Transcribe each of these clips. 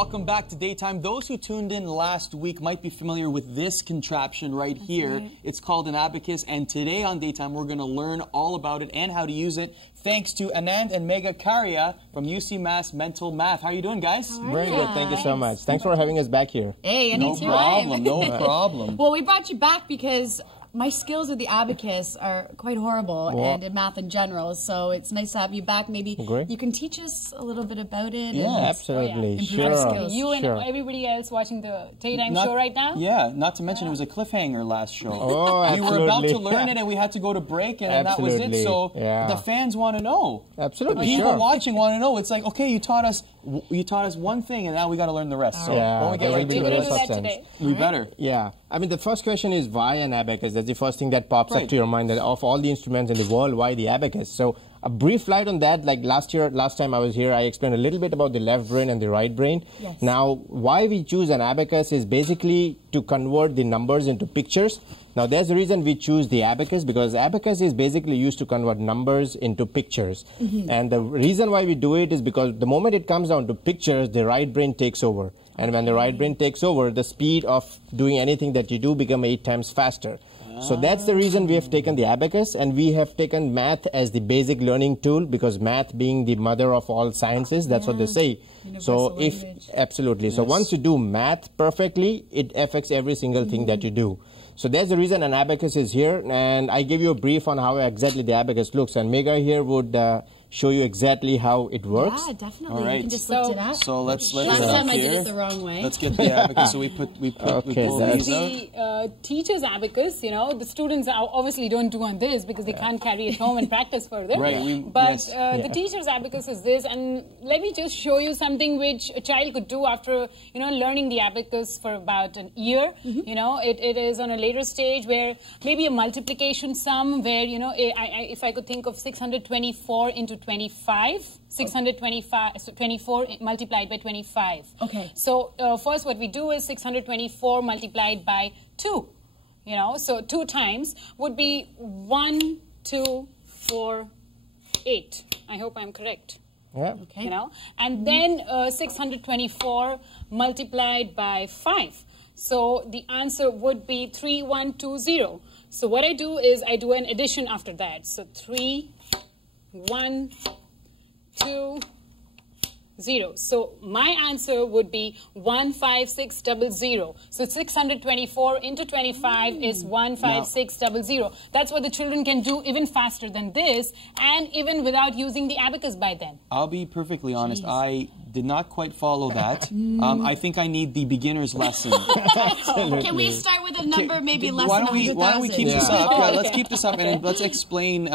welcome back to Daytime. Those who tuned in last week might be familiar with this contraption right here. Right. It's called an abacus, and today on Daytime we're going to learn all about it and how to use it thanks to Anand and Megha from ucmas Mental Math. How are you doing, guys? Very good. Thank you so much. Thanks for having us back here. Hey, anytime. No problem. No problem. Well, we brought you back because my skills with the abacus are quite horrible and in math in general, so it's nice to have you back. Maybe you can teach us a little bit about it. Yeah, absolutely. Sure. You and everybody else watching the Daytime show right now? Yeah, not to mention it was a cliffhanger last show. Oh, we were about to learn it and we had to go to break and that was it. So the fans want to know. Absolutely, the people watching want to know. It's like, okay, you taught us one thing and now we got to learn the rest. So when we get right to it, we better. Yeah. I mean, the first question is why an abacus? That's the first thing that pops up to your mind. That of all the instruments in the world, why the abacus? So a brief light on that. Like last time I was here, I explained a little bit about the left brain and the right brain. Yes. Now, why we choose an abacus is basically to convert the numbers into pictures. Now, there's a reason we choose the abacus, because abacus is basically used to convert numbers into pictures. And the reason why we do it is because the moment it comes down to pictures, the right brain takes over. And when the right brain takes over, the speed of doing anything that you do becomes 8 times faster. So that's the reason we have taken the abacus, and we have taken math as the basic learning tool, because math being the mother of all sciences, that's what they say. Universal language. So once you do math perfectly, it affects every single thing that you do. So that's the reason an abacus is here, and I gave you a brief on how exactly the abacus looks, and Megha here would show you exactly how it works. Yeah, definitely. All right. You can just lift it up. So let's last time I did it the wrong way. Let's get the abacus. So we pull these out. The teacher's abacus, the students obviously don't do on this because they can't carry it home and practice further. Right. But the teacher's abacus is this, and let me just show you something which a child could do after learning the abacus for about an year. It is on a later stage where maybe a multiplication sum where if I could think of 624 into 25, 625, so 24 multiplied by 25. Okay. So first what we do is 624 multiplied by 2. So 2 times would be 1, 2, 4, 8. I hope I'm correct. Yeah. Okay. And then 624 multiplied by 5. So the answer would be 3120. So what I do is I do an addition after that. So 3, 1, 2, 0. So my answer would be 15600. So 624 into 25 is 15600. That's what the children can do even faster than this, and even without using the abacus by then. I'll be perfectly honest. I did not quite follow that. I think I need the beginner's lesson. Can we start with a number maybe less than 100,000? Why don't we keep this up? Yeah, let's keep this up and let's explain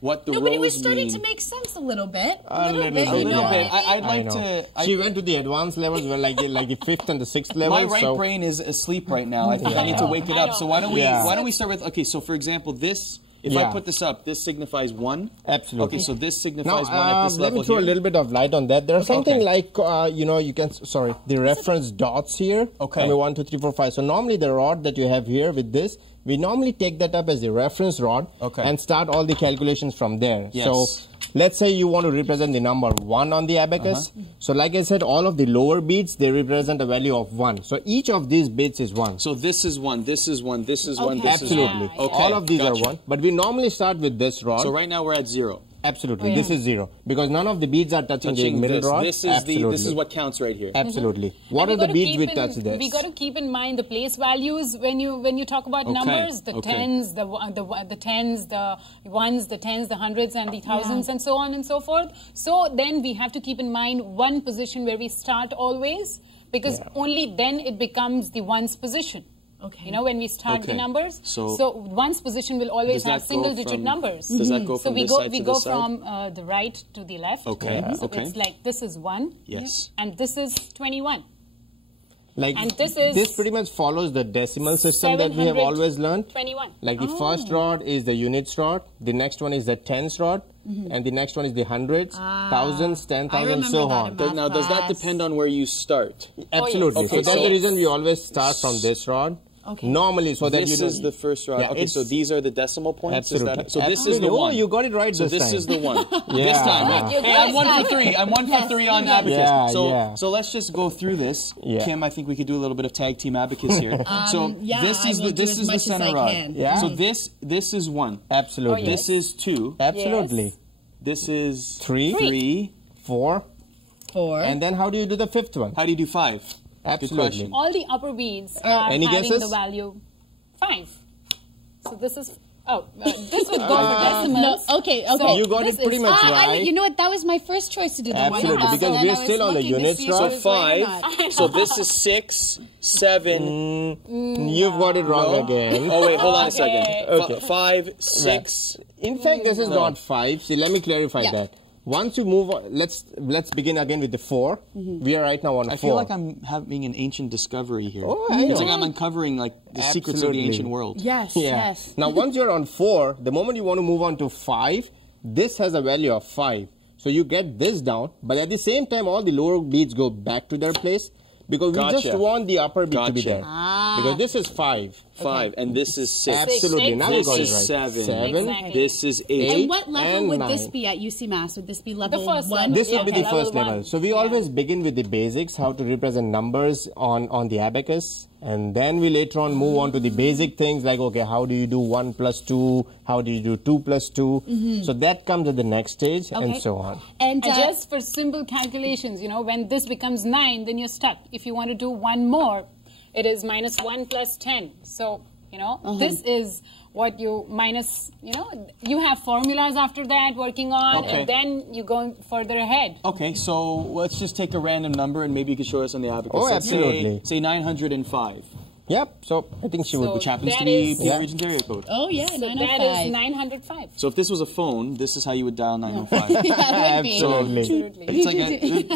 what the rows mean. But it was starting to make sense a little bit. A little bit. I'd like to. She went to the advanced levels, where like the 5th and the 6th level. My right brain is asleep right now. I think I need to wake it up. So why don't we start with? Okay, so for example, this. If I put this up, this signifies 1? Absolutely. Okay, so this signifies 1 at this level. Let me throw a little bit of light on that. There's something like, you can, the reference dots here. Okay. I mean, 1, 2, 3, 4, 5. So normally the rod that you have here with this, we normally take that up as a reference rod and start all the calculations from there. Yes. So let's say you want to represent the number 1 on the abacus. So like I said, all of the lower beads, they represent a value of 1. So each of these bits is 1. So this is 1, this is 1, this is 1, this is 1. Absolutely. All of these are 1. But we normally start with this rod. So right now we're at 0. Absolutely. This is 0. Because none of the beads are touching the middle rod. This is what counts right here. Absolutely. What are the beads which touch this? We got to keep in mind the place values when you talk about numbers, the tens, the tens, the ones, the tens, the hundreds, and the thousands, and so on and so forth. So then we have to keep in mind one position where we start always, because only then it becomes the ones position. Okay. When we start the numbers, so one's position will always have single-digit numbers. Does that go from this side to this side? So we go from the right to the left. Okay. So it's like this is 1. Yes. And this is 21. And this pretty much follows the decimal system that we have always learned. 21. Like the first rod is the units rod, the next one is the tens rod, and the next one is the hundreds, thousands, 10,000, so on. Now, does that depend on where you start? Absolutely. So that's the reason we always start from this rod. Okay. Normally, so that this is the first rod. Yeah, okay, so these are the decimal points. Absolutely. So this is the Oh, one. you got it right so this time. this is the one. Yeah. This time. You're Hey, good I'm this 1 for time. 3. I'm 1 for 3 on abacus. Yeah, So let's just go through this. Yeah. Kim, I think we could do a little bit of tag team abacus here. So yeah, this is I will the do as much as center I rod. can. Yeah. So this is 1. Absolutely. Oh, yes. This is 2. Absolutely. Yes. This is 3, 3. 4, 4. and then how do you do the 5th one? How do you do 5? Good Absolutely. question. All the upper beads are any having guesses? the value 5. So this is, this would go for decimals. No, okay. So You got this it pretty is- much right. You know what? That was my first choice to do the Absolutely, one. because And we're I was still on the looking to units, see if right? it So was right or 5. not. So this is 6, 7. You've got it wrong again. Oh wait, hold on a Okay. second. Okay. 5, 6. In fact, this is not 5. See, let me clarify Yeah. that. Once you move on, let's begin again with the 4. We are right now on 4. I feel like I'm having an ancient discovery here. Oh, I It's know. like I'm uncovering like the secrets of the Absolutely. ancient world. Yes, Yeah. yes. Now, once you're on 4, the moment you want to move on to 5, this has a value of 5. So you get this down, but at the same time, all the lower beads go back to their place because we just Gotcha. want the upper bead to be Gotcha. there. Because this is 5. 5, and this is 6. Absolutely. Now you This got it is right. 7. 7. Exactly. This is 8. And what level and would this 9. be at UCMass? Would this be level first 1? level. This would be Okay. the first Level level. one. So we always begin with the basics, how to represent numbers on the abacus. And then we later on move on to the basic things like, okay, how do you do 1 plus 2? How do you do 2 plus 2? So that comes at the next stage and Okay. so on. And And just for simple calculations, when this becomes 9, then you're stuck. If you want to do 1 more, it is minus 1 plus 10. So, this is what you minus, you have formulas after that working on, Okay. and then you go further ahead. Okay, so let's just take a random number and maybe you can show us on the abacus. Oh, Let's absolutely. Say 905, Yep. So I think she would So be. which happens to That be is- Peter Yeah. Region's area code. oh yeah, So 905. that is 905. So if this was a phone, this is how you would dial 905. That would be. Absolutely. It's like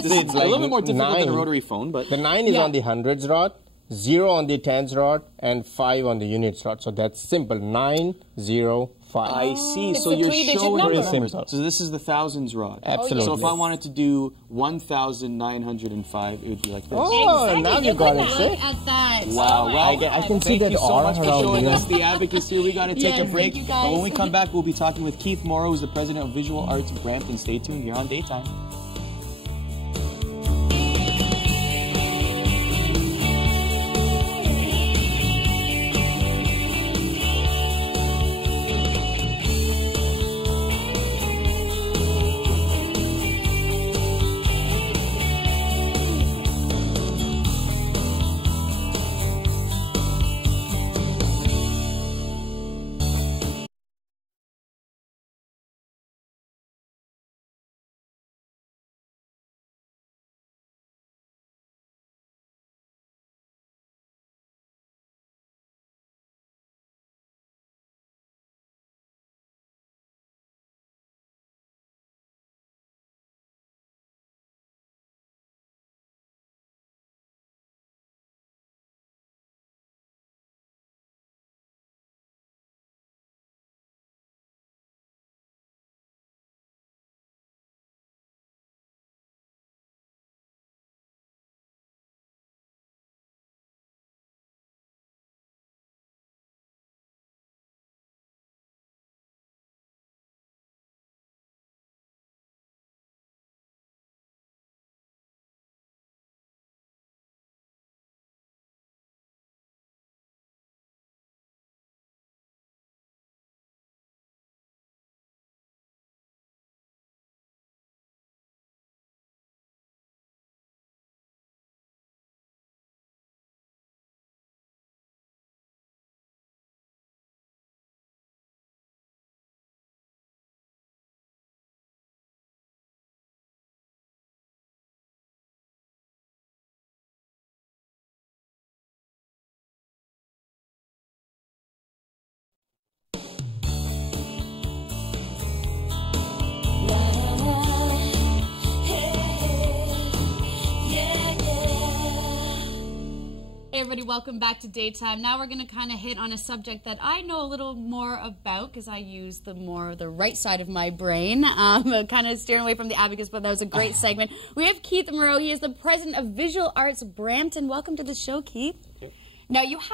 this is a little bit more difficult than a 9. rotary phone, but The 9 is Yeah. on the hundreds rod, 0 on the tens rod, and 5 on the units rod. So that's simple. 9, 0, 5. I see. It's so a you're three-digit showing number. the Very numbers. simple. So this is the thousands rod. Absolutely. So if I wanted to do 1,905, it would be like this. Oh, Exactly. now you Look got at it. that. See? Look at that. Wow, wow. I can see Thank that you so aura much for around showing you. us the abacus here. We got to take Yes, a break. thank you, But when we guys. come back, we'll be talking with Keith Morrow, who's the president of Visual Arts Brampton. Stay tuned here on Daytime. Hey everybody, welcome back to Daytime. Now we're going to kind of hit on a subject that I know a little more about because I use the right side of my brain, kind of steering away from the abacus, but that was a great segment. We have Keith Morrow. He is the president of Visual Arts Brampton. Welcome to the show, Keith. Now you have